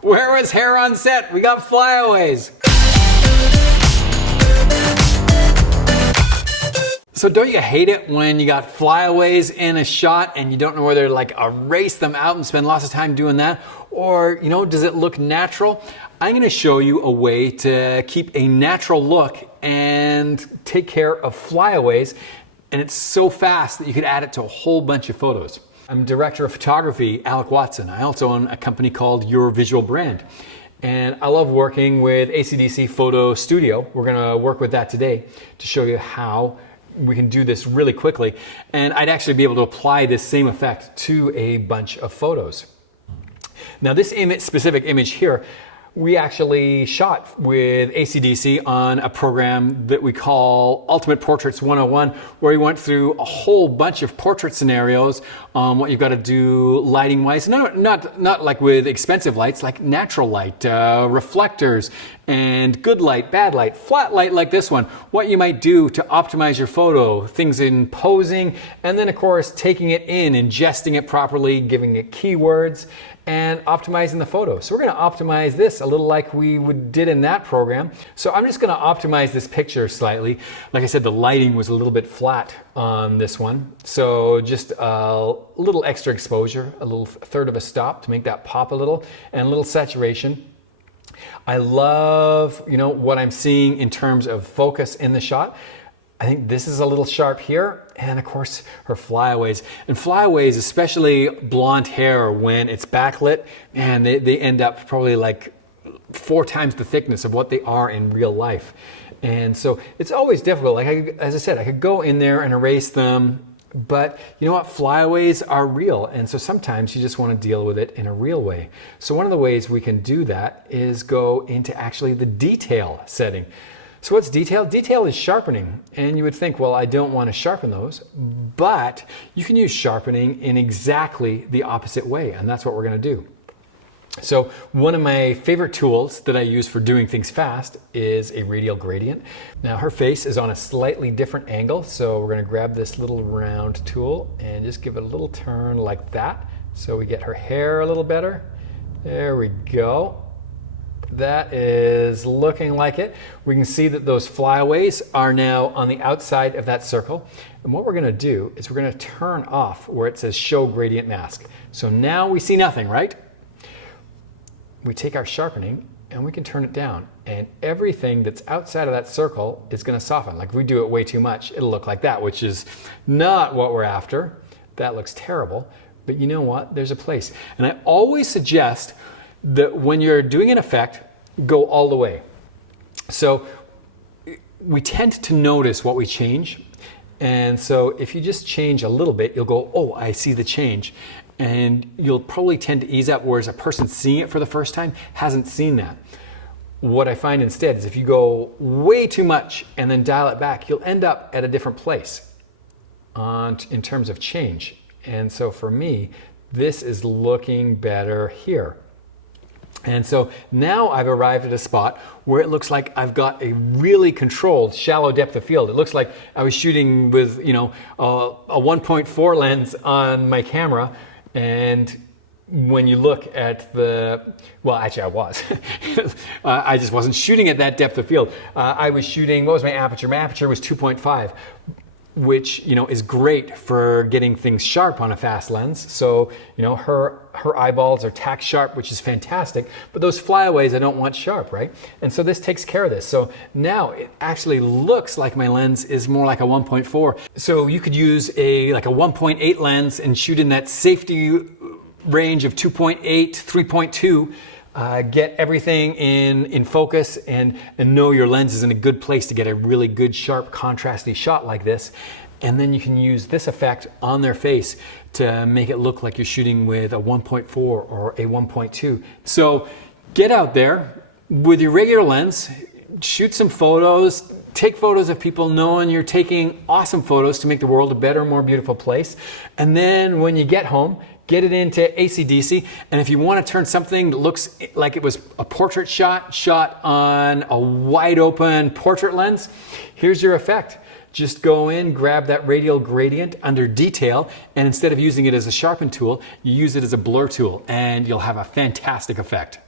Where was hair on set? We got flyaways. So don't you hate it when you got flyaways in a shot and you don't know whether to like erase them out and spend lots of time doing that? Or, you know, does it look natural? I'm going to show you a way to keep a natural look and take care of flyaways. And it's so fast that you could add it to a whole bunch of photos. I'm director of photography, Alec. I also own a company called Your Visual Brand. And I love working with ACDSee Photo Studio. We're going to work with that today to show you how we can do this really quickly. And I'd actually be able to apply this same effect to a bunch of photos. Now this specific image here, we actually shot with ACDSee on a program that we call Ultimate Portraits 101, where we went through a whole bunch of portrait scenarios on what you've got to do lighting wise. Not like with expensive lights, like natural light, reflectors, and good light, bad light, flat light like this one. What you might do to optimize your photo, things in posing, and then of course taking it in, ingesting it properly, giving it keywords, and optimizing the photo. So we're going to optimize this a little like we did in that program. So I'm just going to optimize this picture slightly. Like I said, the lighting was a little bit flat on this one. So just a little extra exposure, a little third of a stop to make that pop a little, and a little saturation. I love, you know, what I'm seeing in terms of focus in the shot. I think this is a little sharp here, and of course her flyaways. And flyaways, especially blonde hair when it's backlit, man, they end up probably like 4 times the thickness of what they are in real life. And so it's always difficult. Like as I said, I could go in there and erase them, but you know what? Flyaways are real, and so sometimes you just want to deal with it in a real way. So one of the ways we can do that is go into actually the detail setting. So what's detail? Detail is sharpening, and you would think, well, I don't want to sharpen those, but you can use sharpening in exactly the opposite way, and that's what we're going to do. So one of my favorite tools that I use for doing things fast is a radial gradient. Now her face is on a slightly different angle, so we're going to grab this little round tool and just give it a little turn like that, so we get her hair a little better. There we go. That is looking like it. We can see that those flyaways are now on the outside of that circle. And what we're going to do is we're going to turn off where it says show gradient mask. So now we see nothing, right? We take our sharpening and we can turn it down, and everything that's outside of that circle is going to soften. Like if we do it way too much, it'll look like that, which is not what we're after. That looks terrible. But you know what? There's a place. And I always suggest that when you're doing an effect, go all the way. So we tend to notice what we change. And so if you just change a little bit, you'll go, oh, I see the change. And you'll probably tend to ease up, whereas a person seeing it for the first time hasn't seen that. What I find instead is if you go way too much and then dial it back, you'll end up at a different place in terms of change. And so for me, this is looking better here. And so now I've arrived at a spot where it looks like I've got a really controlled shallow depth of field. It looks like I was shooting with, you know, a 1.4 lens on my camera. And when you look at the, well, actually I was. I just wasn't shooting at that depth of field. I was shooting, what was my aperture? My aperture was 2.5. Which, you know, is great for getting things sharp on a fast lens. So, you know, her eyeballs are tack sharp, which is fantastic, but those flyaways I don't want sharp, right? And so this takes care of this. So now it actually looks like my lens is more like a 1.4. So you could use like a 1.8 lens and shoot in that safety range of 2.8, 3.2. Get everything in focus and know your lens is in a good place to get a really good, sharp, contrasty shot like this. And then you can use this effect on their face to make it look like you're shooting with a 1.4 or a 1.2. So get out there with your regular lens, shoot some photos, take photos of people knowing you're taking awesome photos to make the world a better, more beautiful place. And then when you get home, get it into ACDSee, and if you want to turn something that looks like it was a portrait shot on a wide open portrait lens, here's your effect. Just go in, grab that radial gradient under detail, and instead of using it as a sharpen tool, you use it as a blur tool, and you'll have a fantastic effect.